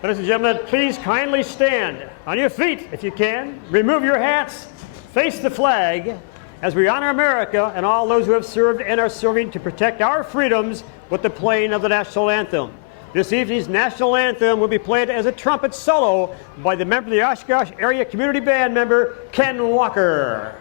Ladies and gentlemen, please kindly stand on your feet if you can. Remove your hats, face the flag as we honor America and all those who have served and are serving to protect our freedoms with the playing of the national anthem. This evening's national anthem will be played as a trumpet solo by the member of the Oshkosh Area Community Band member, Ken Walker.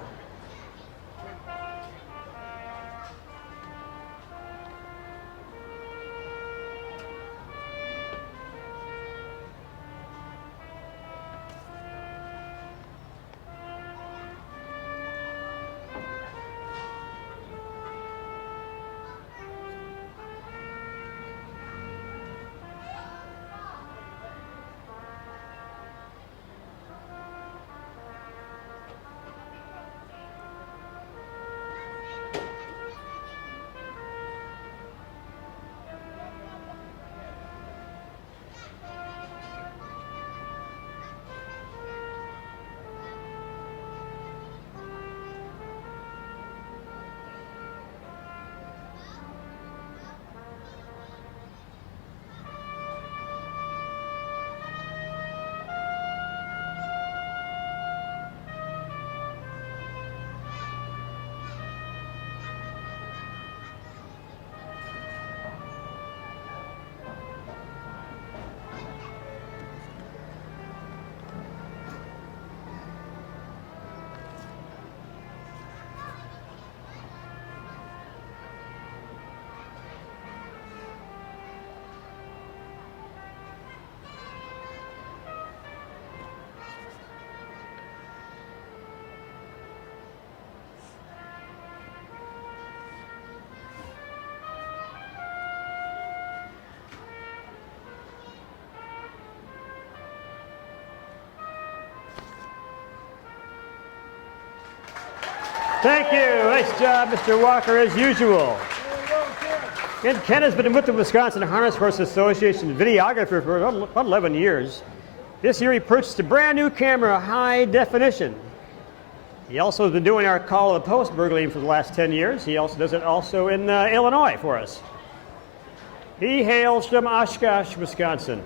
Thank you. Nice job, Mr. Walker, as usual. And Ken has been with the Wisconsin Harness Horse Association videographer for about 11 years. This year he purchased a brand new camera, high definition. He also has been doing our Call of the Post burgling for the last 10 years. He also does it also in Illinois for us. He hails from Oshkosh, Wisconsin.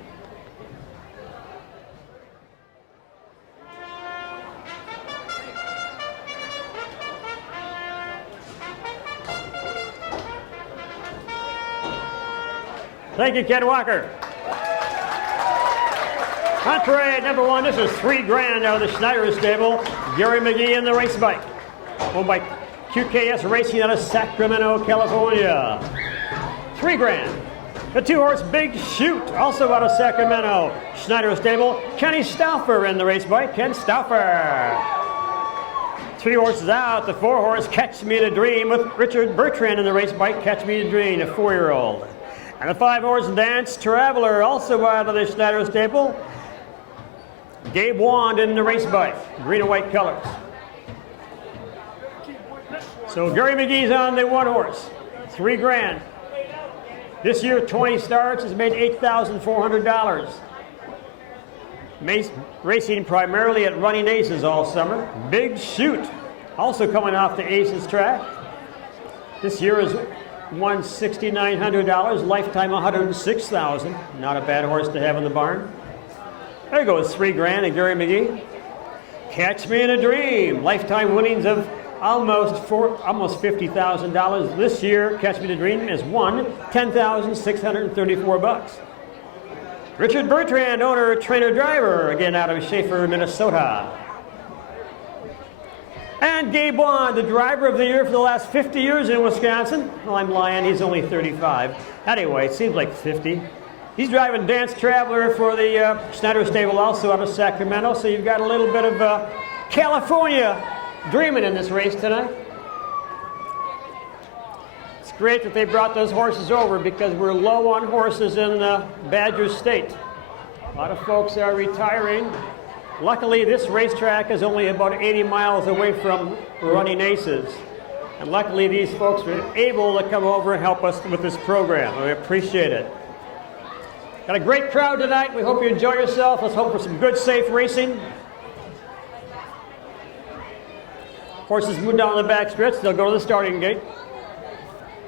Thank you, Ken Walker. On parade number 1, this is $3,000 out of the Schneider stable. Gary McGee in the race bike, owned by QKS Racing out of Sacramento, California. $3,000. The 2-horse Big Shoot, also out of Sacramento, Schneider stable. Kenny Stauffer in the race bike. Ken Stauffer. 3 horses out. The 4-horse Catch Me to Dream with Richard Bertrand in the race bike. Catch Me to Dream, a 4-year-old. And the 5-horse Dance Traveler, also out of the Schneider stable. Gabe Wand in the race bike, green and white colors. So Gary McGee's on the 1-horse, $3,000. This year, 20 starts, has made $8,400. Racing primarily at Running Aces all summer. Big Shoot, also coming off the Aces track. This year is won $6,900, lifetime $106,000. Not a bad horse to have in the barn. There goes $3,000 and Gary McGee. Catch Me in a Dream, lifetime winnings of almost $50,000. This year, Catch Me in a Dream has won $10,634. Richard Bertrand, owner, trainer, driver, again out of Schaefer, Minnesota. And Gabe Wand, the driver of the year for the last 50 years in Wisconsin. Well, I'm lying, he's only 35. Anyway, it seems like 50. He's driving Dance Traveler for the Schneider stable, also out of Sacramento. So you've got a little bit of California dreaming in this race tonight. It's great that they brought those horses over because we're low on horses in Badger State. A lot of folks are retiring. Luckily, this racetrack is only about 80 miles away from Running Aces. And luckily, these folks were able to come over and help us with this program. We appreciate it. Got a great crowd tonight. We hope you enjoy yourself. Let's hope for some good, safe racing. Horses move down the back stretch. They'll go to the starting gate.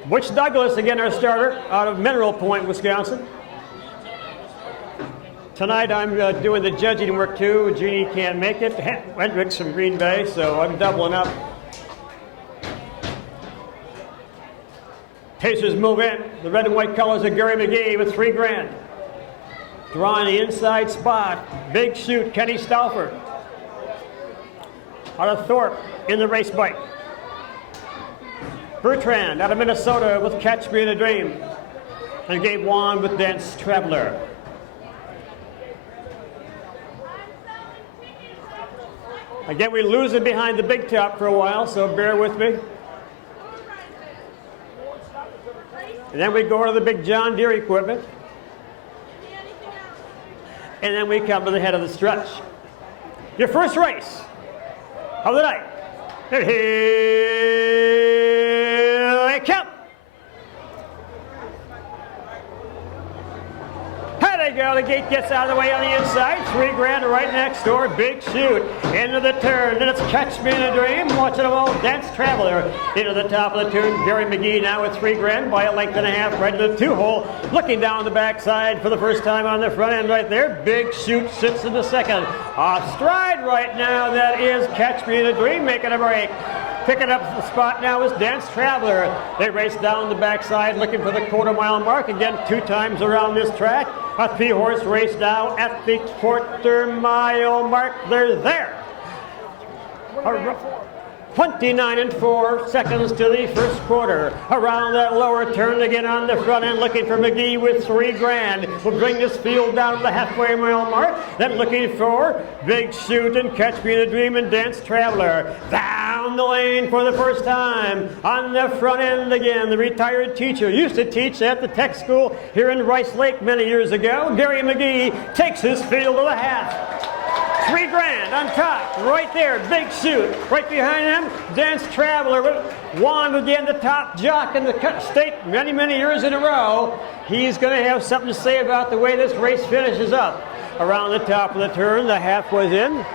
Butch Douglas, again, our starter, out of Mineral Point, Wisconsin. Tonight I'm doing the judging work too. Jeannie can't make it. Hendricks from Green Bay, so I'm doubling up. Pacers move in. The red and white colors of Gary McGee with $3 grand. Drawing the inside spot. Big shoot, Kenny Stauffer. Out of Thorpe in the race bike. Bertrand out of Minnesota with Catch Me in a Dream. And Gabe Wan with Dance Traveler. Again, we lose it behind the big top for a while, so bear with me. And then we go to the big John Deere equipment. And then we come to the head of the stretch. Your first race of the night. And here they come. There they go. The gate gets out of the way on the inside. $3 grand right next door. Big shoot. Into the turn. Then it's Catch Me in a Dream. Watching them all. Dance Traveler into the top of the turn. Gary McGee now with $3 grand by a length and a half right to the 2-hole. Looking down the backside for the first time on the front end right there. Big shoot sits in the second. Off stride right now. That is Catch Me in a Dream making a break. Picking up the spot now is Dance Traveler. They race down the backside looking for the quarter-mile mark. Again, 2 times around this track. A 3-horse race now at the quarter-mile mark. They're there. 29 4 seconds to the first quarter. Around that lower turn again on the front end, looking for McGee with $3 grand. We'll bring this field down to the halfway mile mark. Then looking for Big Shoot and Catch Me in a Dream and Dance Traveler. Down the lane for the first time. On the front end again, the retired teacher used to teach at the tech school here in Rice Lake many years ago. Gary McGee takes his field to the half. $3 grand on top, right there, Big Shoot. Right behind him, Dance Traveler with Juan again, the top jock in the state many, many years in a row. He's going to have something to say about the way this race finishes up. Around the top of the turn, the half was in.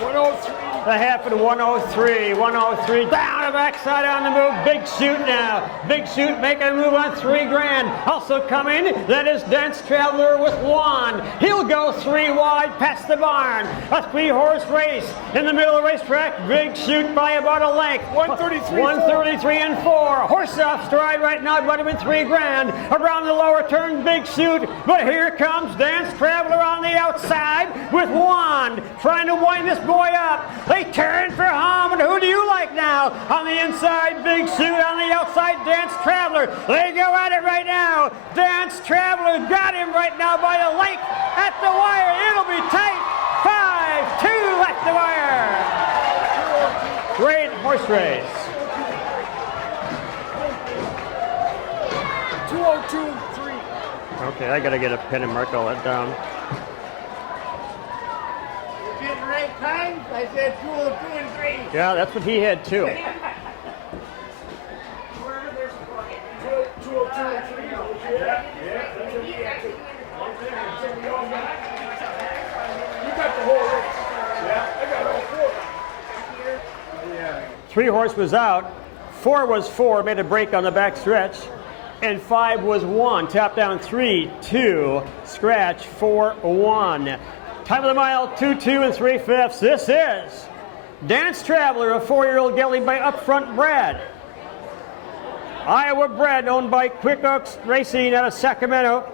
103. The half at 103, 103, down the backside on the move, Big Shoot now. Big Shoot making a move on $3 grand. Also coming, that is Dance Traveler with Juan. He'll go 3 wide past the barn. A 3-horse race in the middle of the racetrack. Big Shoot by about a length. 133. 133 and 4. Horse off stride right now, but with $3 grand. Around the lower turn, Big Shoot. But here comes Dance Traveler on the outside with Juan trying to wind this boy up. They turn for home, and who do you like now? On the inside, Big Shoot. On the outside, Dance Traveler. They go at it right now. Dance Traveler got him right now by a length at the wire. It'll be tight. 5-2 at the wire. Great horse race. 202-3. Okay, I gotta get a pen and mark all that down. Right times, I said 202 and 3. Yeah, that's what he had too. 202 and 3. Yeah, that's what he had. You got the whole race. Yeah, I got all 4. Yeah. 3-horse was out. 4 was 4, made a break on the back stretch. And 5 was 1. Top down 3, 2, scratch 4, 1. Time of the mile, 2-2 3/5. This is Dance Traveler, a 4-year-old gelding by Upfront Brad. Iowa bred, owned by Quick Oaks Racing out of Sacramento.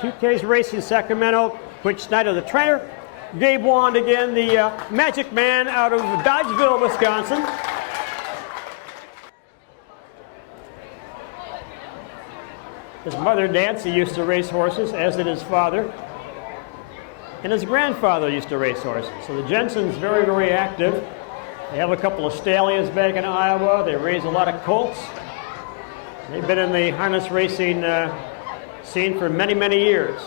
QK's Racing Sacramento. Quick Snyder, the trainer. Gabe Wand again, the Magic Man out of Dodgeville, Wisconsin. His mother, Nancy, used to race horses, as did his father. And his grandfather used to race horses. So the Jensen's very, very active. They have a couple of stallions back in Iowa. They raise a lot of colts. They've been in the harness racing scene for many, many years.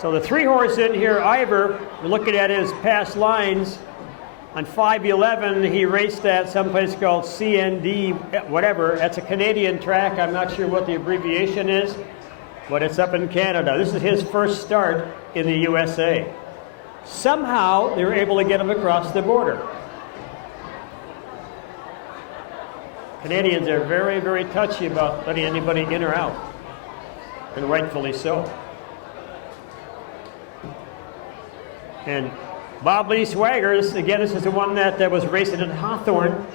So the 3-horse in here, Ivor, we're looking at his past lines. On 5/11, he raced at someplace called CND, whatever. That's a Canadian track. I'm not sure what the abbreviation is, but it's up in Canada. This is his first start in the USA. Somehow, they were able to get him across the border. Canadians are very, very touchy about letting anybody in or out, and rightfully so. And Bob Lee Swaggers, again, this is the one that was racing at Hawthorne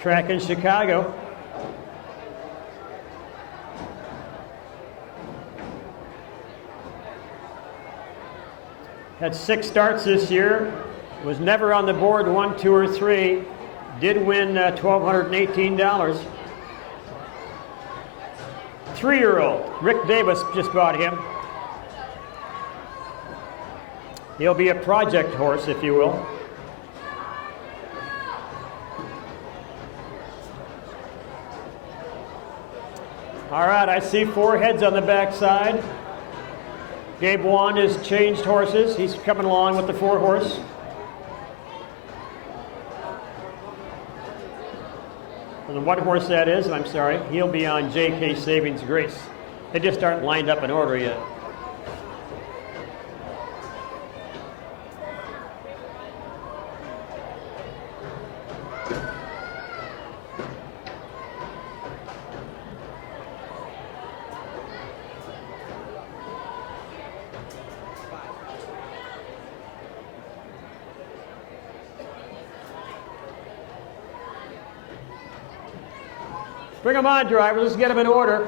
track in Chicago. Had 6 starts this year, was never on the board 1, 2, or 3. Did win $1,218. 3-year-old Rick Davis just bought him. He'll be a project horse, if you will. All right, I see 4 heads on the backside. Gabe Wand has changed horses. He's coming along with the 4 horse. And the 1 horse that is, I'm sorry, he'll be on J.K. Savings Grace. They just aren't lined up in order yet. Bring them on, drivers. Let's get them in order.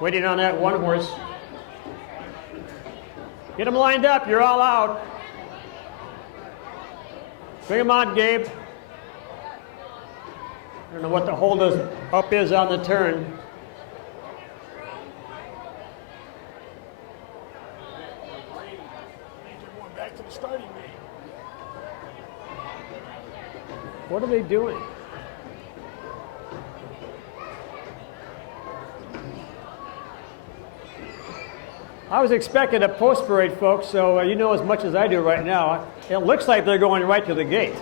Waiting on that 1 horse. Get them lined up. You're all out. Bring them on, Gabe. I don't know what the hold up is on the turn. What are they doing? I was expecting a post parade, folks, so you know as much as I do right now. It looks like they're going right to the gate,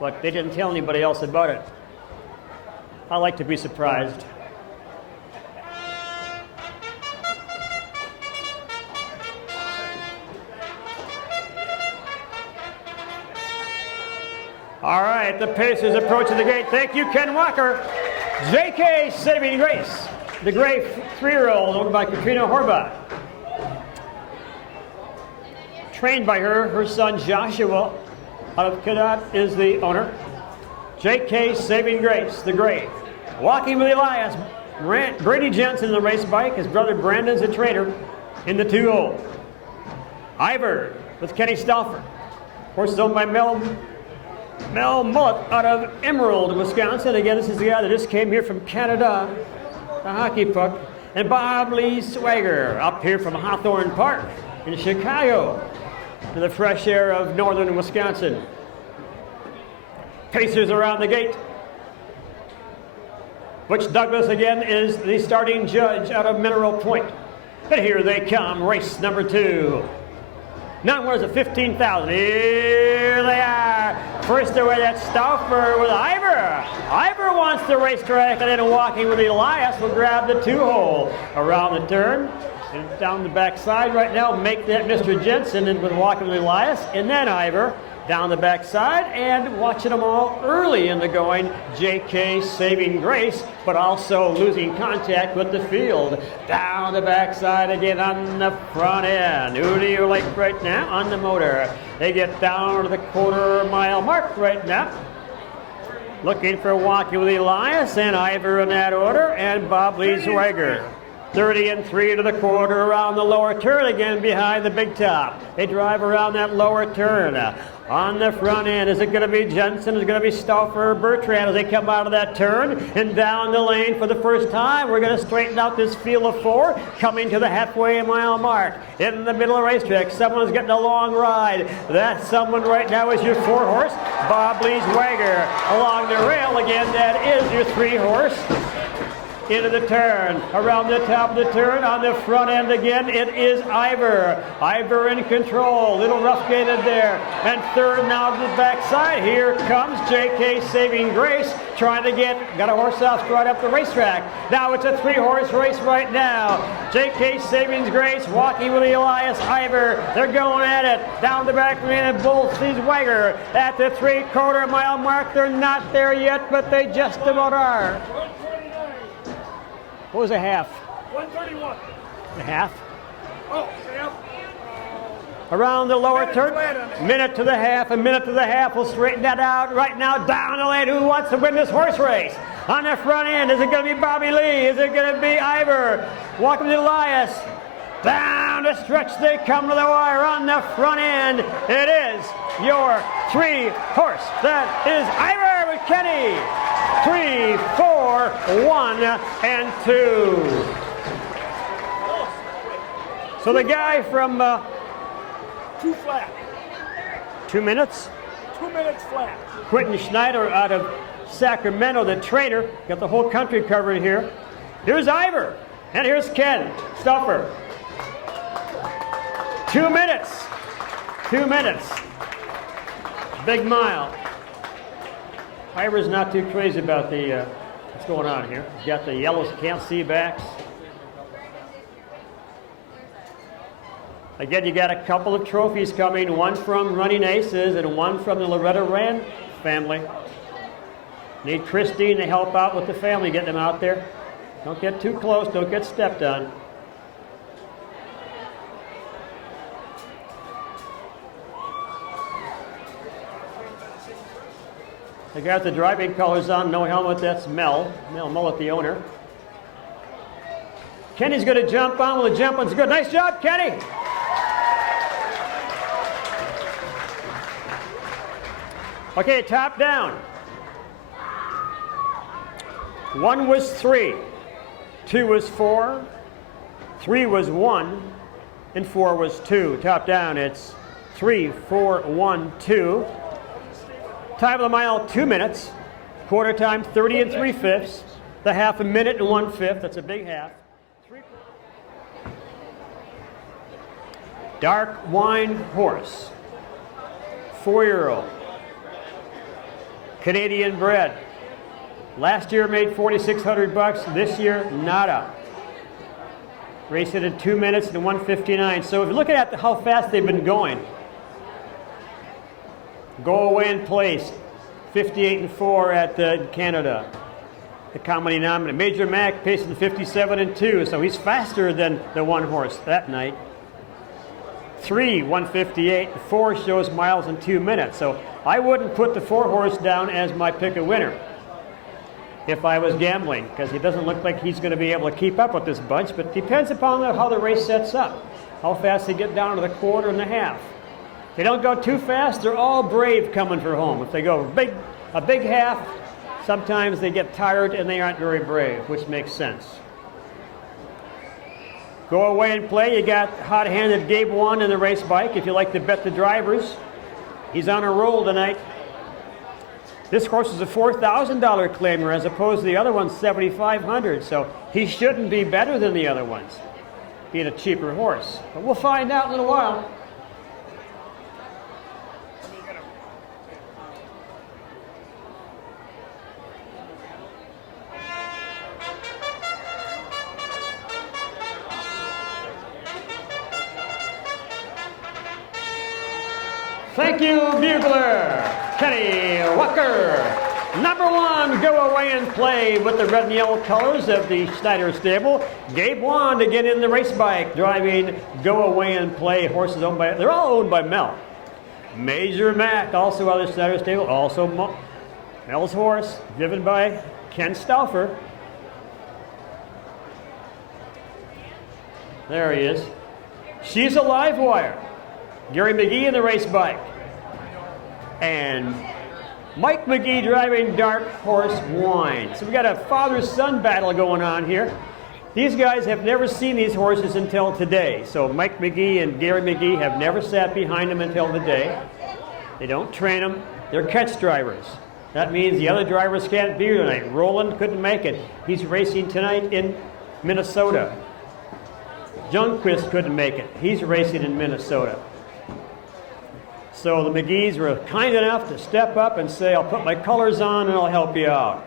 but they didn't tell anybody else about it. I like to be surprised. All right, the Pacers approaching the gate. Thank you, Ken Walker. J.K. Saving Grace, the gray 3-year-old owned by Katrina Horvath. Trained by her son Joshua out of Cadott is the owner. J.K. Saving Grace, the gray. Walking with Elias, Brady Jensen in the race bike. His brother Brandon's a trainer in the 2-0. Ivor with Kenny Stauffer. Horse owned by Mel Mullet out of Emerald, Wisconsin. Again, this is the guy that just came here from Canada, the hockey puck. And Bob Lee Swagger up here from Hawthorne Park in Chicago, to the fresh air of northern Wisconsin. Pacers around the gate. Butch Douglas again is the starting judge out of Mineral Point. And here they come, race number 2. Now where's the 15,000? Here they are. First away, that's Stauffer with Ivor. Ivor wants the racetrack, and then walking with Elias will grab the 2-hole around the turn. And down the backside right now, make that Mr. Jensen, and with walking with Elias, and then Ivor down the backside, and watching them all early in the going, J.K. Saving Grace, but also losing contact with the field. Down the backside again on the front end. Udio Lake right now on the motor. They get down to the quarter-mile mark right now. Looking for walking with Elias and Ivor in that order, and Bob Lee Swagger. 30 and 3 to the quarter around the lower turn again behind the big top. They drive around that lower turn. On the front end, is it going to be Jensen? Is it going to be Stauffer or Bertrand as they come out of that turn? And down the lane for the first time, we're going to straighten out this field of 4, coming to the halfway mile mark. In the middle of the racetrack, someone's getting a long ride. That someone right now is your 4-horse, Bob Lee Swagger. Along the rail again, that is your 3-horse. into the turn, around the top of the turn, on the front end again, it is Ivor. Ivor in control, little rough gated there, and third now to the backside. Here comes JK Saving Grace, trying to got a horse off straight up the racetrack. Now it's a 3-horse race right now. JK Saving Grace walking with Elias Ivor. They're going at it, down the back lane, and Bull sees Wagger at the 3/4 mile mark. They're not there yet, but they just about are. 129. What was a half? 131. A half? Oh, yeah. Around the lower turn, minute to the half, a minute to the half. We'll straighten that out right now. Down the lane, who wants to win this horse race? On the front end, is it going to be Bobby Lee? Is it going to be Ivor? Walking to Elias. Down the stretch they come to the wire on the front end. It is your 3-horse. That is Ivor with Kenny. 3, 4, 1, and 2. So the guy from 2 flat. 2 minutes. 2 minutes flat. Quentin Schneider out of Sacramento, the trainer. Got the whole country covered here. Here's Ivor, and here's Ken Stauffer. 2 minutes. 2 minutes. Big mile. Ivor's not too crazy about the what's going on here. He's got the yellows, can't see backs. Again, you got a couple of trophies coming, one from Running Aces and one from the Loretta Rand family. Need Christine to help out with the family, getting them out there. Don't get too close, don't get stepped on. They got the driving colors on, no helmet, that's Mel Mullet, the owner. Kenny's going to jump on, well, the jump on's good. Nice job, Kenny! Okay, top down. 1 was 3, 2 was 4, 3 was 1, and 4 was 2. Top down, it's 3, 4, 1, 2. Time of the mile, 2 minutes. Quarter time, 30 3/5. The half, a minute and 1/5. That's a big half. Dark wine horse. 4-year-old. Canadian bred. Last year made $4,600. This year, nada. Raced it in 2 minutes and 1:59. So if you're looking at how fast they've been going, Go Away in Place, 58 4 at Canada. The comedy nominated. Major Mac pacing 57 2, so he's faster than the 1 horse that night. 3, 1:58. 4 shows miles in 2 minutes. So I wouldn't put the 4 horse down as my pick of winner if I was gambling, because he doesn't look like he's going to be able to keep up with this bunch, but it depends upon how the race sets up, how fast they get down to the quarter and the half. If they don't go too fast, they're all brave coming for home. If they go a big half, sometimes they get tired and they aren't very brave, which makes sense. Go Away and Play, you got hot-handed Gabe Wan in the race bike. If you like to bet the drivers, he's on a roll tonight. This horse is a $4,000 claimer as opposed to the other one's $7,500, so he shouldn't be better than the other ones, being a cheaper horse. But we'll find out in a little while. Thank you, bugler, Kenny Walker. Number 1, Go Away and Play with the red and yellow colors of the Schneider stable. Gabe Wand again in the race bike, driving Go Away and Play. Horses owned by, they're all owned by Mel. Major Mac, also out of the Schneider stable, also Mel's horse, driven by Ken Stauffer. There he is. She's a live wire. Gary McGee in the race bike. And Mike McGee driving Dark Horse Wine. So we got a father-son battle going on here. These guys have never seen these horses until today. So Mike McGee and Gary McGee have never sat behind them until today. They don't train them. They're catch drivers. That means the other drivers can't be here tonight. Roland couldn't make it. He's racing tonight in Minnesota. Junquist couldn't make it. He's racing in Minnesota. So the McGees were kind enough to step up and say, I'll put my colors on and I'll help you out.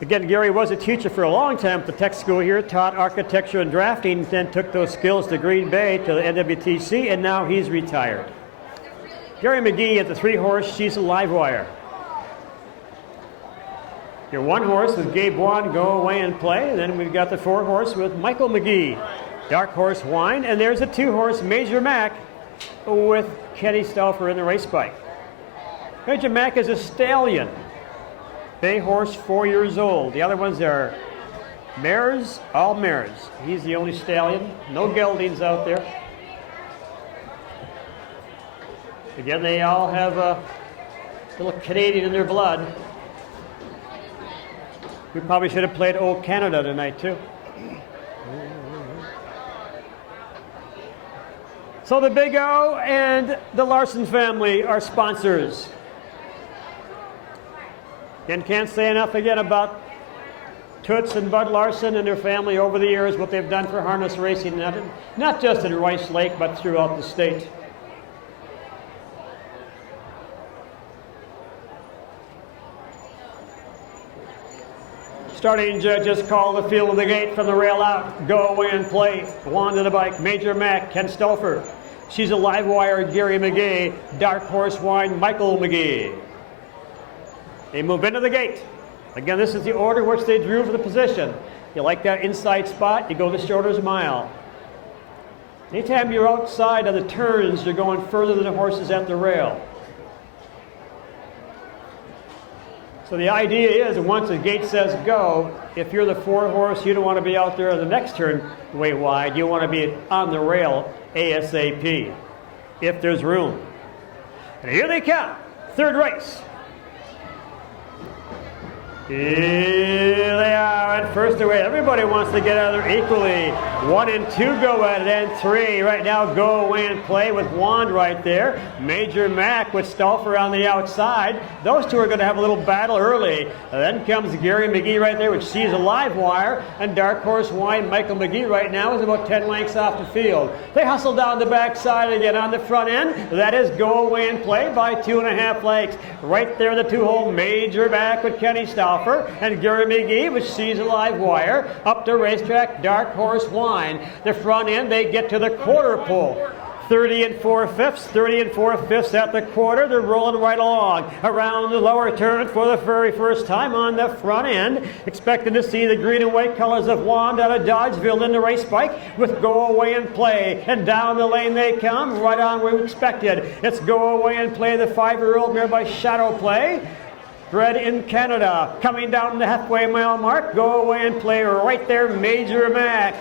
Again, Gary was a teacher for a long time at the tech school here, taught architecture and drafting, then took those skills to Green Bay, to the NWTC, and now he's retired. Gary McGee at the 3-horse, she's a live wire. Your 1-horse with Gabe Wan, Go Away and Play, and then we've got the 4-horse with Michael McGee, Dark Horse Wine, and there's a 2-horse Major Mac with Kenny Stauffer in the race bike. Major Mac is a stallion. Bay horse, 4 years old. The other ones are mares, all mares. He's the only stallion. No geldings out there. Again, they all have a little Canadian in their blood. We probably should have played Old Canada tonight, too. So the Big O and the Larson family are sponsors. And can't say enough again about Toots and Bud Larson and their family over the years, what they've done for harness racing, not just in Rice Lake, but throughout the state. Starting judges call the field of the gate from the rail out. Go Away and Play. Wand to the bike. Major Mac, Ken Stauffer. She's a live wire, Gary McGee. Dark Horse Wine, Michael McGee. They move into the gate. Again, this is the order which they drew for the position. You like that inside spot, you go the shortest mile. Anytime you're outside of the turns, you're going further than the horses at the rail. So the idea is, once the gate says go, if you're the 4-horse, you don't want to be out there on the next turn way wide. You want to be on the rail ASAP, if there's room. And here they come, 3rd race. Here they are at first away. Everybody wants to get out of there equally. 1 and 2 go at it, and 3. Right now, Go Away and Play with Wand right there. Major Mac with Stauffer on the outside. Those two are going to have a little battle early. And then comes Gary McGee right there, which sees a live wire. And Dark Horse Wine, Michael McGee right now is about 10 lengths off the field. They hustle down the backside again on the front end. That is Go Away and Play by 2.5 lengths. Right there, the 2-hole Major Mac with Kenny Stauffer. And Gary McGee, which sees a live wire, up to racetrack Dark Horse Wine. The front end, they get to the quarter pole. 30 and 4/5, 30 and 4/5 at the quarter. They're rolling right along around the lower turn for the very first time on the front end. Expecting to see the green and white colors of Wand out of Dodgeville in the race bike with Go Away and Play. And down the lane they come, right on where we expected. It's Go Away and Play, the 5-year-old mare by Shadow Play. Bred in Canada, coming down the halfway mile mark. Go Away and Play right there, Major Mac.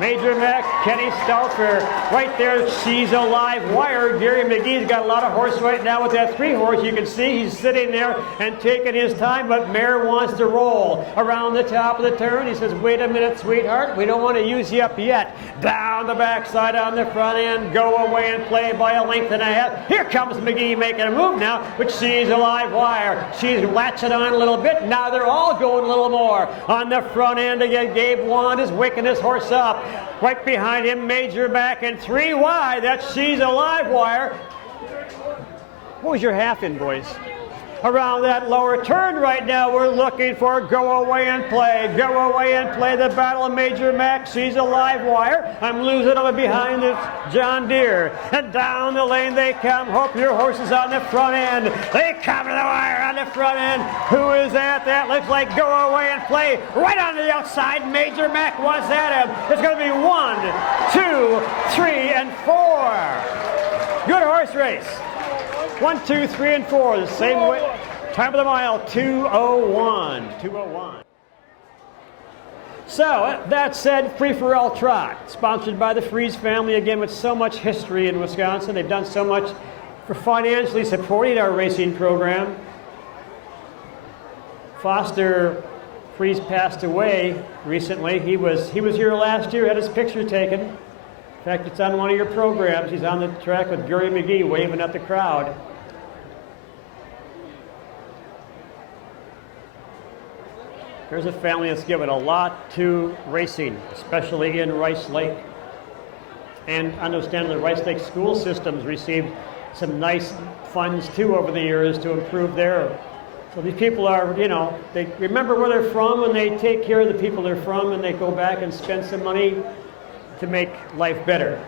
Major Mac, Kenny Stauffer, right there, she's a live wire. Gary McGee's got a lot of horse right now with that 3-horse. You can see he's sitting there and taking his time, but mare wants to roll around the top of the turn. He says, wait a minute, sweetheart, we don't want to use you up yet. Down the backside on the front end, Go Away and Play by 1.5 lengths. Here comes McGee making a move now, but she's a live wire. She's latching on a little bit. Now they're all going a little more. On the front end again, Gabe Wand is waking this horse up. Right behind him, Major Mac, and 3 wide. That's She's a Live Wire. What was your half in, boys? Around that lower turn right now, we're looking for Go Away and Play. Go Away and Play, the battle of Major Mac. She's a live wire. I'm losing them behind the John Deere. And down the lane they come. Hope your horse is on the front end. They come to the wire on the front end. Who is that? That looks like Go Away and Play. Right on the outside, Major Mac wants at him. It's going to be 1, 2, 3, and 4. Good horse race. 1, 2, 3, and 4, the same way. Time of the mile, 2:01. 2:01. So, that said, Free for All Trot, sponsored by the Freeze family, again, with so much history in Wisconsin. They've done so much for financially supporting our racing program. Foster Freeze passed away recently. He was here last year, had his picture taken. In fact, it's on one of your programs. He's on the track with Gary McGee waving at the crowd. There's a family that's given a lot to racing, especially in Rice Lake. And understand the Rice Lake school systems received some nice funds too over the years to improve their. So these people are, you know, they remember where they're from and they take care of the people they're from and they go back and spend some money to make life better.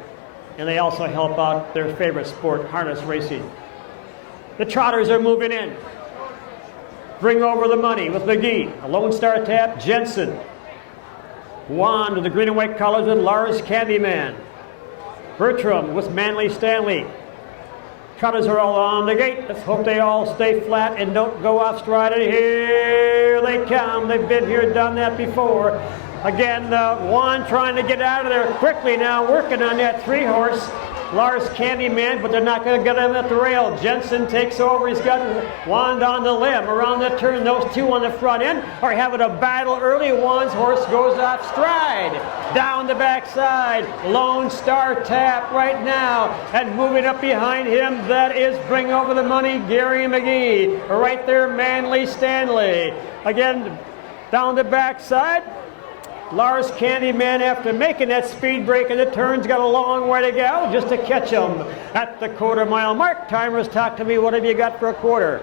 And they also help out their favorite sport, harness racing. The Trotters are moving in. Bring over the money with McGee, a Lone Star Tap, Jensen. Juan with the green and white colors with Lars Candyman. Bertram with Manly Stanley. Trotters are all on the gate. Let's hope they all stay flat and don't go off stride. And here they come. They've been here, done that before. Again, Juan trying to get out of there quickly now, working on that 3-horse. Lars Candyman, but they're not going to get him at the rail. Jensen takes over. He's got Juan on the limb. Around the turn, those two on the front end are having a battle early. Juan's horse goes off stride. Down the backside. Lone Star Tap right now. And moving up behind him, that is Bring Over the Money, Gary McGee. Right there, Manly Stanley. Again, down the backside. Lars Candyman, after making that speed break in the turns, got a long way to go just to catch him at the quarter-mile mark. Timers, talk to me. What have you got for a quarter?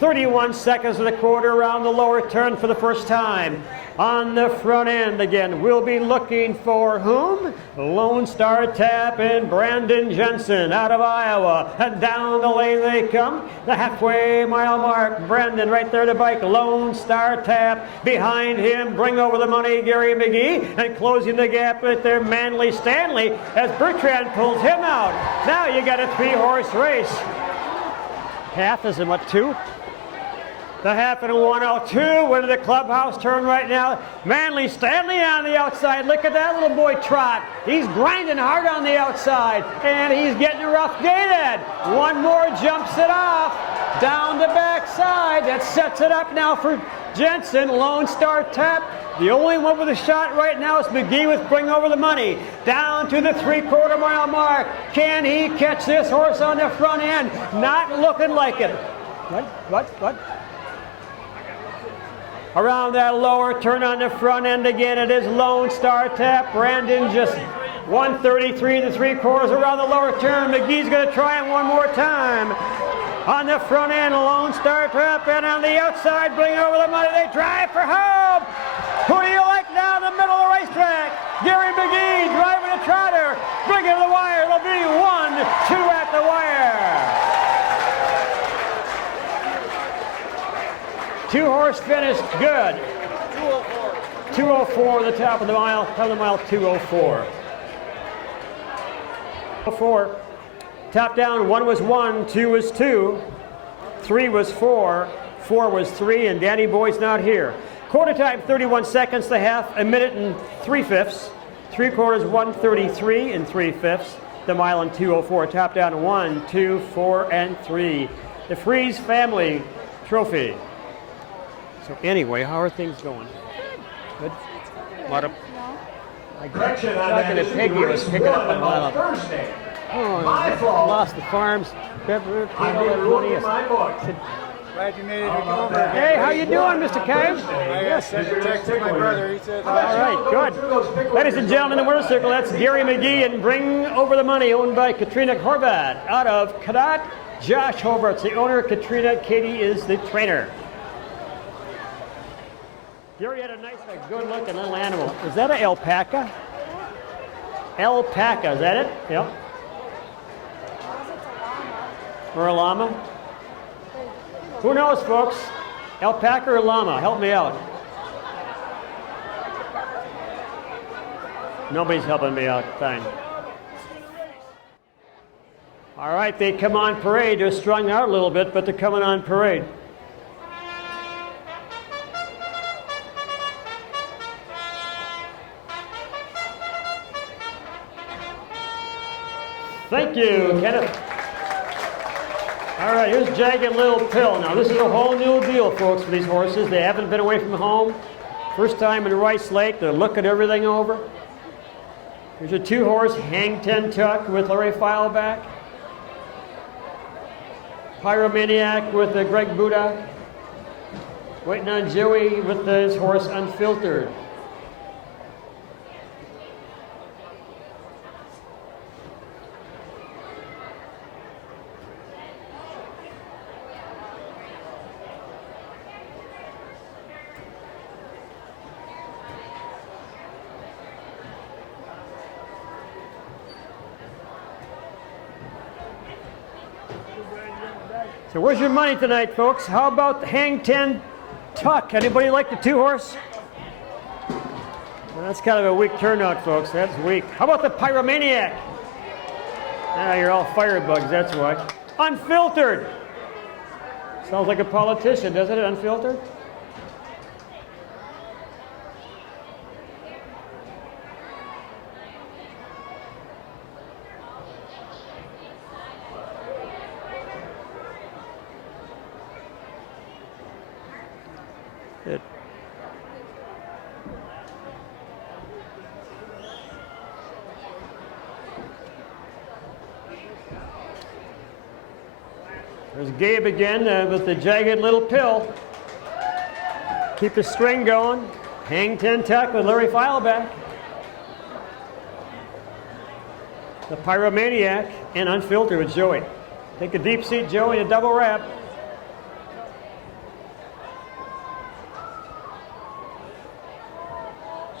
31 seconds of the quarter around the lower turn for the first time. On the front end again, we'll be looking for whom? Lone Star Tap and Brandon Jensen out of Iowa. And down the lane they come. The halfway mile mark. Brandon right there to bike. Lone Star Tap. Behind him, Bring Over the Money, Gary McGee. And closing the gap right there, Manly Stanley, as Bertrand pulls him out. Now you got a 3-horse race. Half is in what, 2? The half and a 102 into the clubhouse turn right now. Manly Stanley on the outside. Look at that little boy trot. He's grinding hard on the outside, and he's getting rough gated. One more jumps it off. Down the backside. That sets it up now for Jensen. Lone Star Tap. The only one with a shot right now is McGee with Bring Over the Money. Down to the 3/4 mile mark. Can he catch this horse on the front end? Not looking like it. What? Around that lower turn on the front end again, it is Lone Star Tap. Brandon just 133 3/4 around the lower turn. McGee's going to try it one more time. On the front end, Lone Star Tap, and on the outside, Bring Over the Money. They drive for home. Who do you like now in the middle of the racetrack? Gary McGee driving a trotter. Bring it to the wire. There'll be 1-2 at the wire. 2-horse finished good. 204 the top of the mile. 204. 4. Top down, 1 was 1, 2 was 2, 3 was 4, 4 was 3, and Danny Boy's not here. Quarter time, 31 seconds, the half, 1 minute and 3/5. 3/4, 1:33 and 3/5. The mile in 204. Top down, 1, 2, 4, and 3. The Freeze Family Trophy. So anyway, how are things going? Good. A lot of. Correction on Talking to that. Peggy was picking up a lot of. Thursday. Oh, My fault. lost the farms. Pepper, I'm money. ruining my book. Glad you made it to come over. Hey, how you doing, Mr. Cave? I sent a text to my brother. He said, All right, good. Ladies and gentlemen, in the winner's circle, that's Gary McGee and Bring Over the Money, owned by Katrina Horvat out of Cadott. Josh Hobart's the owner. Katrina, Katie is the trainer. Gary had a nice, good-looking little animal. Is that an alpaca? Alpaca, is that it? Yep. Or a llama? Who knows, folks? Alpaca or llama? Help me out. Nobody's helping me out. Fine. All right, they come on parade. They're strung out a little bit, but they're coming on parade. Thank you, Kenneth. All right, here's Jagged Little Pill. Now, this is a whole new deal, folks, for these horses. They haven't been away from home. First time in Rice Lake. They're looking everything over. Here's a 2-horse, Hang Ten Tuck with Larry Fileback. Pyromaniac with Greg Buda. Waiting on Joey with his horse Unfiltered. So where's your money tonight, folks? How about the Hang Ten Tuck? Anybody like the 2-horse? Well, that's kind of a weak turnout, folks. That's weak. How about the Pyromaniac? Ah, you're all firebugs, that's why. Unfiltered. Sounds like a politician, doesn't it? Unfiltered? Good. There's Gabe again with the Jagged Little Pill. Keep the string going. Hang Ten Tuck with Larry Fileback. The Pyromaniac and Unfiltered with Joey. Take a deep seat, Joey, and a double wrap.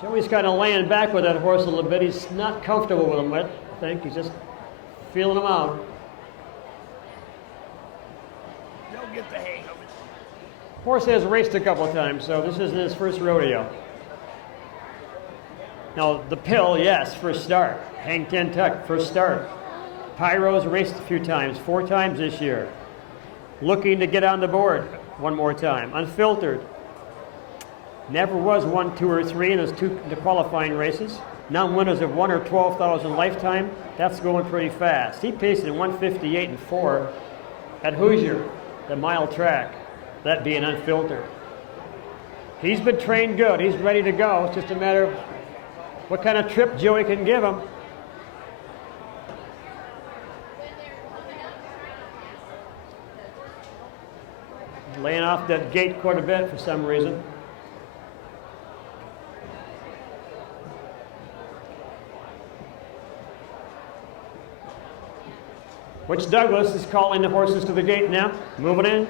Joey's kind of laying back with that horse a little bit. He's not comfortable with him, I think. He's just feeling him out. They'll get the hang of it. Horse has raced a couple of times, so this isn't his first rodeo. Now, the Pill, yes, first start. Hang Ten Tuck, first start. Pyro's raced a few times, 4 times this year. Looking to get on the board one more time. Unfiltered. Never was 1, 2, or 3 in those 2 qualifying races. Non-winners of 1 or 12,000 lifetime. That's going pretty fast. He paced in 158 and 4 at Hoosier, the mile track. That being Unfiltered. He's been trained good. He's ready to go. It's just a matter of what kind of trip Joey can give him. Laying off that gate quite a bit for some reason. Which Douglas is calling the horses to the gate now. Moving in.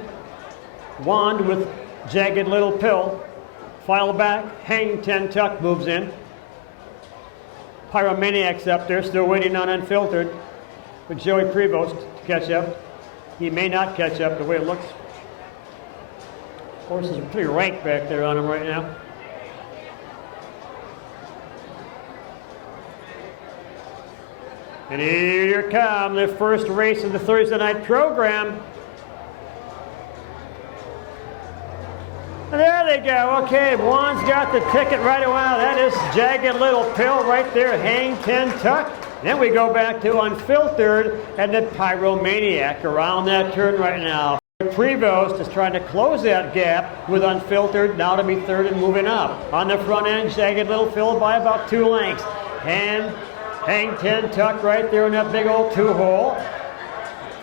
Wand with Jagged Little Pill. Fileback. Hang Ten Tuck moves in. Pyromaniac's up there, still waiting on Unfiltered. With Joey Prevost to catch up. He may not catch up the way it looks. Horses are pretty rank back there on him right now. And here come the first race of the Thursday night program. And there they go. Okay, Juan's got the ticket right away. That is Jagged Little Pill right there. Hang Ten Tuck. Then we go back to Unfiltered and the Pyromaniac around that turn right now. Prevost is trying to close that gap with Unfiltered, now to be third and moving up. On the front end, Jagged Little Pill by about 2 lengths. And Hang Ten Tuck right there in that big old 2-hole.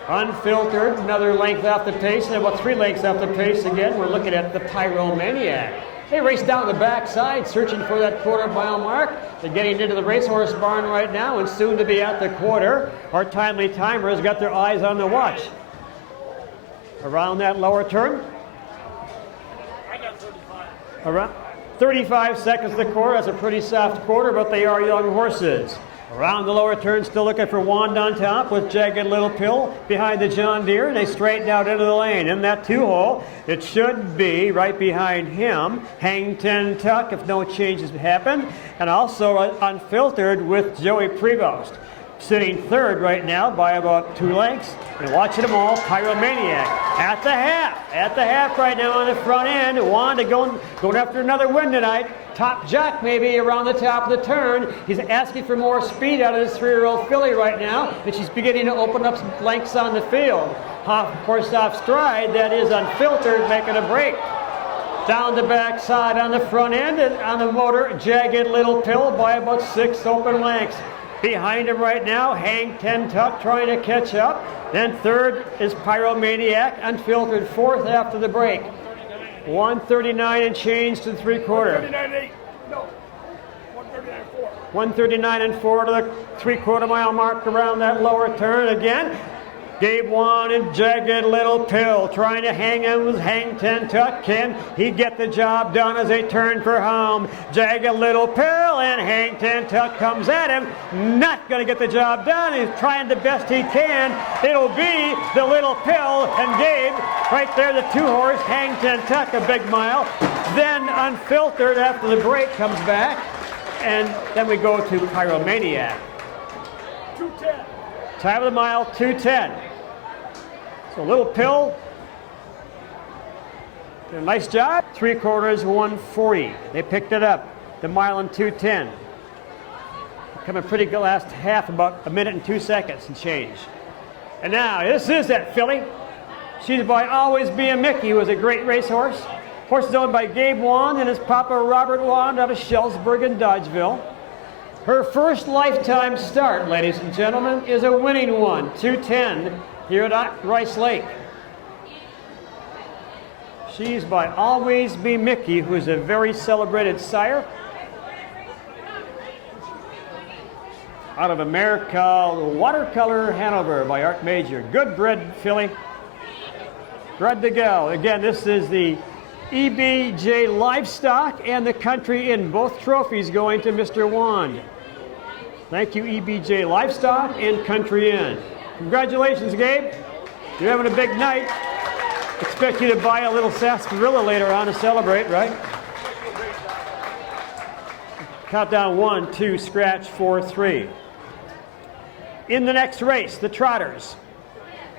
Unfiltered, another length off the pace, and about 3 lengths off the pace again. We're looking at the Pyromaniac. They race down the backside, searching for that quarter-mile mark. They're getting into the racehorse barn right now, and soon to be at the quarter. Our timely timer has got their eyes on the watch. Around that lower turn. I got 35. Around 35 seconds to the quarter. That's a pretty soft quarter, but they are young horses. Around the lower turn, still looking for Wand on top with Jagged Little Pill behind the John Deere. They straighten out into the lane. In that 2-hole, it should be right behind him. Hang Ten Tuck if no changes happen. And also Unfiltered with Joey Prevost. Sitting third right now by about 2 lengths. And watching them all, Pyromaniac at the half. At the half right now on the front end. Wanda going after another win tonight. Top Jock maybe around the top of the turn. He's asking for more speed out of this 3-year-old filly right now. And she's beginning to open up some lengths on the field. Of course, off stride, that is Unfiltered making a break. Down the backside on the front end and on the motor, Jagged Little Pill by about 6 open lengths. Behind him right now, Hang Ten Tuck trying to catch up. Then third is Pyromaniac, Unfiltered fourth after the break. 139 and change to the three-quarter. 139.8. No. 139.4. 139 and 4 to the three-quarter mile mark around that lower turn again. Gabe Wan and Jagged Little Pill trying to hang him with Hang Ten Tuck. Can he get the job done as they turn for home? Jagged Little Pill and Hang Ten Tuck comes at him. Not going to get the job done. He's trying the best he can. It'll be the Little Pill and Gabe. Right there, the two-horse, Hang Ten Tuck, a big mile. Then Unfiltered after the break comes back. And then we go to Pyromaniac. 210. Time of the mile, 2:10. So Little Pill, did a nice job. Three-quarters, 1:40. They picked it up. The mile in 2:10. Coming pretty good last half, about a minute and 2 seconds and change. And now, this is that filly. She's by Always Be a Mickey, who was a great racehorse. Horse is owned by Gabe Wan and his papa Robert Wan out of Shellsburg and Dodgeville. Her first lifetime start, ladies and gentlemen, is a winning one, 2:10 here at Rice Lake. She's by Always Be Mickey, who is a very celebrated sire. Out of America, Watercolor Hanover by Art Major. Good bred filly. Bred to go. Again, this is the EBJ Livestock and the Country Inn. Both trophies going to Mr. Wand. Thank you, EBJ Livestock and Country Inn. Congratulations, Gabe. You're having a big night. Expect you to buy a little sarsaparilla later on to celebrate, right? Countdown 1, 2, scratch, 4, 3. In the next race, the Trotters.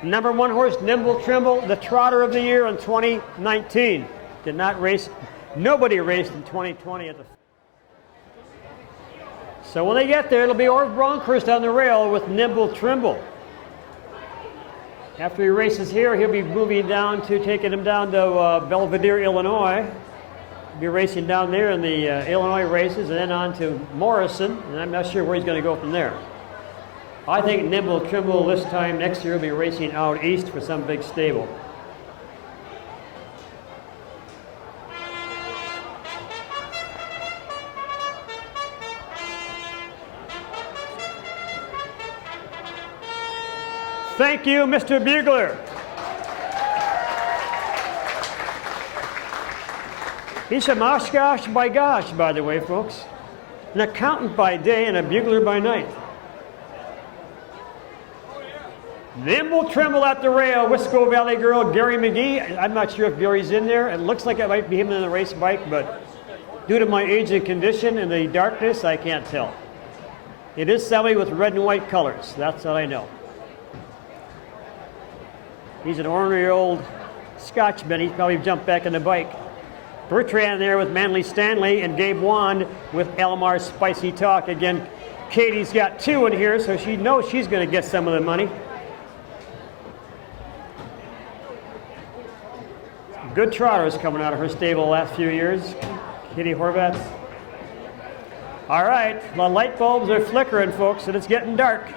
Number 1 horse, Nimble Trimble, the Trotter of the Year in 2019. Did not race. Nobody raced in 2020 at the. So when they get there, it'll be Orv Bronkhorst on the rail with Nimble Trimble. After he races here, he'll be moving down to, taking him down to Belvedere, Illinois. He'll be racing down there in the Illinois races and then on to Morrison, and I'm not sure where he's going to go from there. I think Nimble Trimble this time next year will be racing out east for some big stable. Thank you, Mr. Bugler. He's a Moshkosh by gosh, by the way, folks. An accountant by day and a bugler by night. Nimble Trimble at the rail, Wisco Valley girl, Gary McGee. I'm not sure if Gary's in there. It looks like it might be him in the race bike, but due to my age and condition and the darkness, I can't tell. It is semi with red and white colors. That's what I know. He's an ornery old Scotchman. He's probably jumped back on the bike. Bertrand there with Manly Stanley and Gabe Wand with Elmar's Spicy Talk. Again, Katie's got 2 in here, so she knows she's going to get some of the money. Good trotters coming out of her stable the last few years. Katie Horvath. All right, the light bulbs are flickering, folks, and it's getting dark.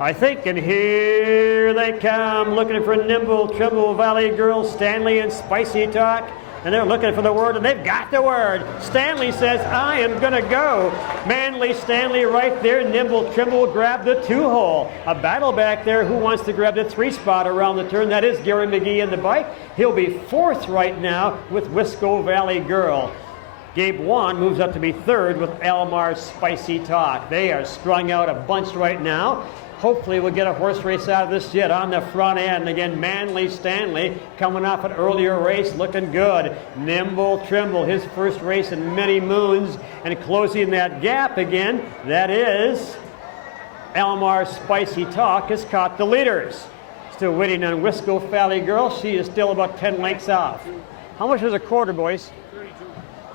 I think, and here they come, looking for Nimble Trimble Valley girls, Stanley and Spicy Talk, and they're looking for the word, and they've got the word. Stanley says, I am gonna go. Manly Stanley right there, Nimble Trimble grabbed the 2-hole. A battle back there, who wants to grab the 3-spot around the turn? That is Gary McGee in the bike. He'll be 4th right now with Wisco Valley Girl. Gabe Wan moves up to be 3rd with Elmar's Spicy Talk. They are strung out a bunch right now. Hopefully we'll get a horse race out of this yet on the front end. Again, Manly Stanley coming off an earlier race, looking good. Nimble Trimble, his first race in many moons, and closing that gap again, that is Elmar's Spicy Talk has caught the leaders. Still waiting on Wisco Valley Girl. She is still about 10 lengths off. How much was a quarter, boys?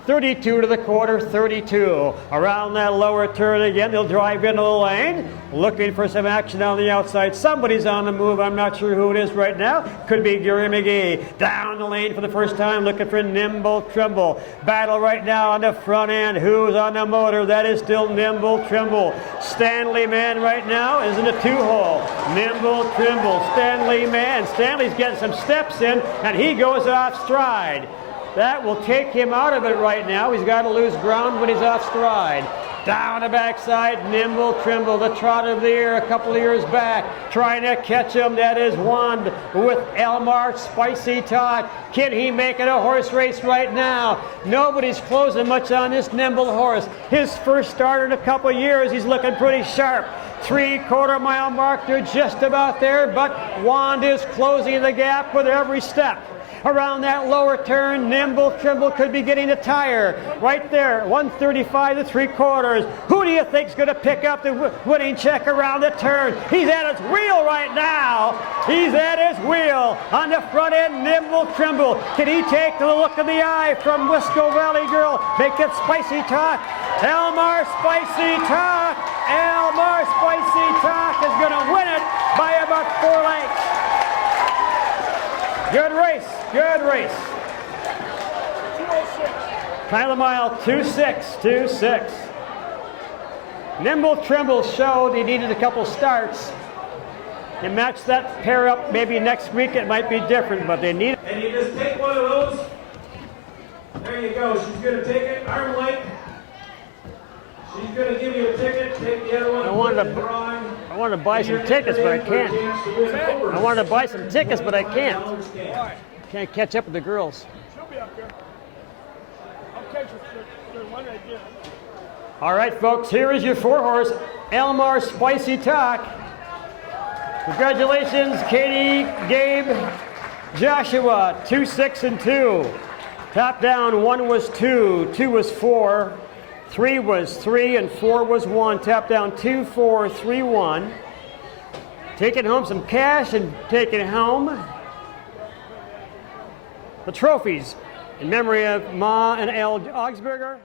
32 to the quarter, 32. Around that lower turn again, they'll drive into the lane, looking for some action on the outside. Somebody's on the move. I'm not sure who it is right now. Could be Gary McGee. Down the lane for the first time, looking for Nimble Trimble. Battle right now on the front end. Who's on the motor? That is still Nimble Trimble. Stanley Man right now is in the 2-hole. Nimble Trimble, Stanley Man. Stanley's getting some steps in, and he goes off stride. That will take him out of it right now. He's got to lose ground when he's off stride. Down the backside, Nimble Trimble, the trot of the year a couple of years back, trying to catch him. That is Wand with Elmar Spicy Tot. Can he make it a horse race right now? Nobody's closing much on this Nimble horse. His first start in a couple of years, he's looking pretty sharp. 3/4 mile mark, they're just about there, but Wand is closing the gap with every step. Around that lower turn, Nimble Trimble could be getting a tire. Right there, 135 to 3/4. Who do you think's going to pick up the winning check around the turn? He's at his wheel right now. He's at his wheel. On the front end, Nimble Trimble. Can he take the look of the eye from Wisco Valley Girl? Make it Spicy Talk. Elmar Spicy Talk. Elmar Spicy Talk is going to win it by about 4 lengths. Good race, good race. 206. Time of the mile, 2:06. Nimble Trimble showed he needed a couple starts. And match that pair up maybe next week, it might be different, but they need it. And you just take one of those. There you go. She's going to take it, arm length. She's going to give you a ticket. Take the other one. I wanted put it to in the drawing. I wanted to buy some tickets, but I can't. I wanted to buy some tickets, but I can't. Can't catch up with the girls. She'll be up there. I'll catch her. There's one right there. All right, folks, here is your 4-horse, Elmar Spicy Talk. Congratulations, Katie, Gabe, Joshua, 2, 6, and 2. Top down, 1 was 2, 2 was 4, 3 was 3, and 4 was 1. Top down, 2, 4, 3, 1. Taking home some cash and taking home the trophies in memory of Ma and Al Augsburger.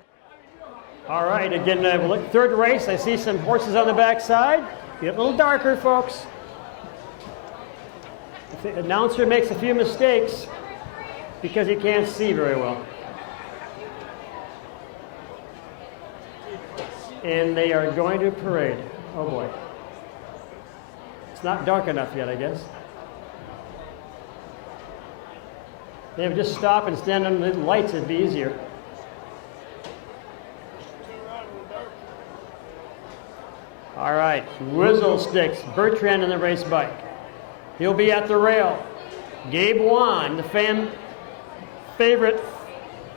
All right, again, look, third race. I see some horses on the backside. Get a little darker, folks. The announcer makes a few mistakes because he can't see very well. And they are going to parade. Oh boy. It's not dark enough yet, I guess. They would just stop and stand under the lights, it'd be easier. All right, Whizzle Sticks, Bertrand in the race bike. He'll be at the rail. Gabe Wan, the fan favorite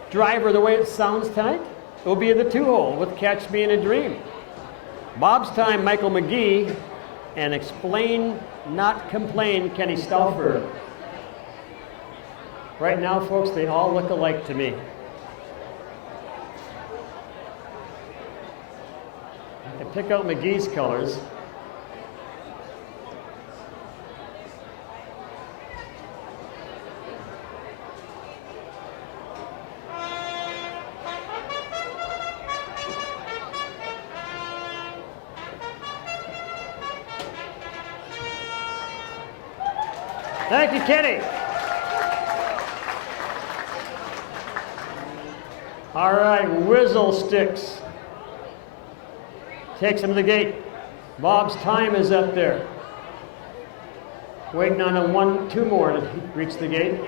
driver, the way it sounds tonight, will be in the 2-hole with Catch Me in a Dream. Bob's Time, Michael McGee, and Explain Not Complain, Kenny Stauffer. Right now, folks, they all look alike to me. I pick out McGee's colors. Thank you, Kenny. All right, Whizzle Sticks. Takes him to the gate. Bob's Time is up there. Waiting on a 2 more to reach the gate.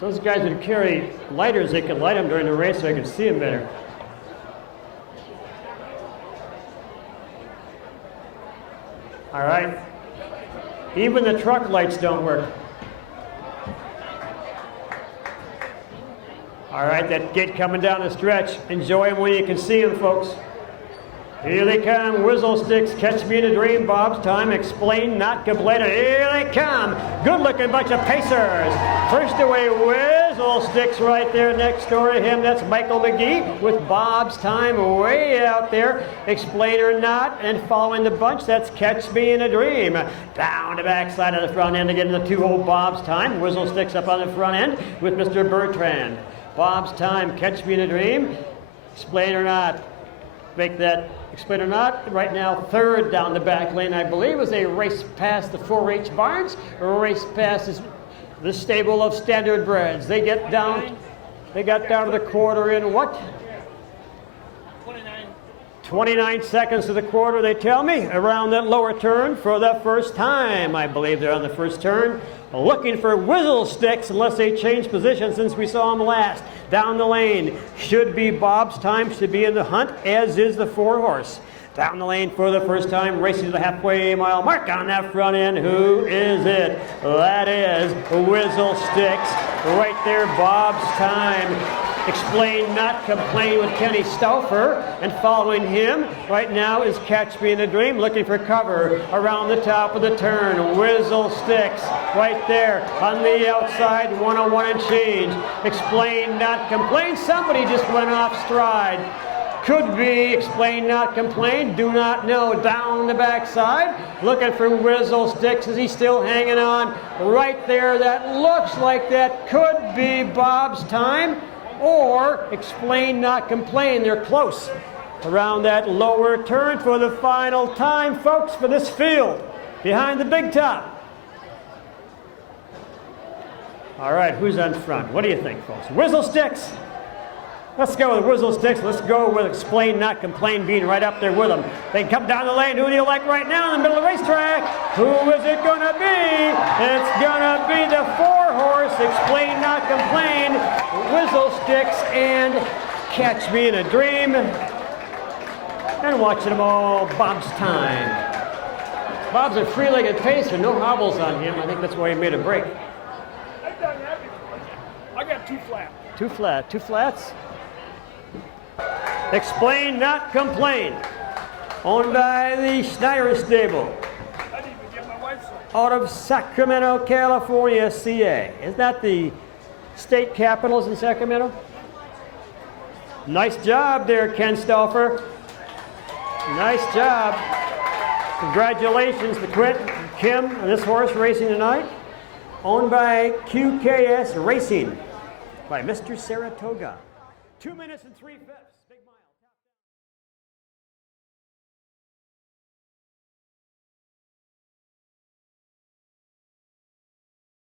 Those guys would carry lighters, they could light them during the race so I could see them better. All right. Even the truck lights don't work. All right, that gate coming down the stretch. Enjoy them when you can see them, folks. Here they come, Whizzle Sticks, Catch Me in a Dream, Bob's Time, Explain Not Complain. Here they come, good-looking bunch of pacers. First away, Whizzle Whizzle Sticks right there next door to him. That's Michael McGee with Bob's Time way out there. Explain or Not, and following the bunch, that's Catch Me in a Dream. Down the backside of the front end again, the 2-hole Bob's Time. Whizzle Sticks up on the front end with Mr. Bertrand. Bob's Time, Catch Me in a Dream. Explain or Not. Make that Explain or Not. Right now, third down the back lane, I believe, as they race past the 4-H barns, or race past the stable of standard breds. They get down, they got down to the quarter in what? 29 seconds to the quarter, they tell me, around that lower turn for the first time. I believe they're on the first turn, looking for Whizzle Sticks unless they change position since we saw them last. Down the lane, should be Bob's Time, should be in the hunt, as is the 4-horse. Down the lane for the first time, racing to the halfway mile mark on that front end. Who is it? That is Whizzle Sticks. Right there, Bob's Time. Explain Not Complain with Kenny Stauffer, and following him right now is Catch Me in a Dream, looking for cover around the top of the turn. Whizzle Sticks right there on the outside, 101 and change. Explain Not Complain. Somebody just went off stride. Could be Explain Not Complain, do not know. Down the backside, looking for Whizzle Sticks. Is he still hanging on? Right there, that looks like that could be Bob's Time, or Explain Not Complain. They're close around that lower turn for the final time, folks, for this field behind the big top. All right, who's on front? What do you think, folks? Whizzle Sticks. Let's go with Whizzle Sticks. Let's go with Explain Not Complain being right up there with them. They come down the lane. Who do you like right now in the middle of the racetrack? Who is it going to be? It's going to be the 4-horse, Explain Not Complain, Whizzle Sticks, and Catch Me in a Dream. And watching them all, Bob's Time. Bob's a free-legged pacer, no hobbles on him. I think that's why he made a break. I've done that before. I got 2 flat. 2 flat, 2 flats. Explain Not Complain, owned by the Schneider Stable, I didn't even get my wife's one. out of Sacramento, California, CA. Isn't that the state capitals in Sacramento? Nice job there, Ken Stauffer. Nice job. Congratulations to Quint and Kim on this horse racing tonight, owned by QKS Racing by Mr. Saratoga. 2 minutes and 3/5.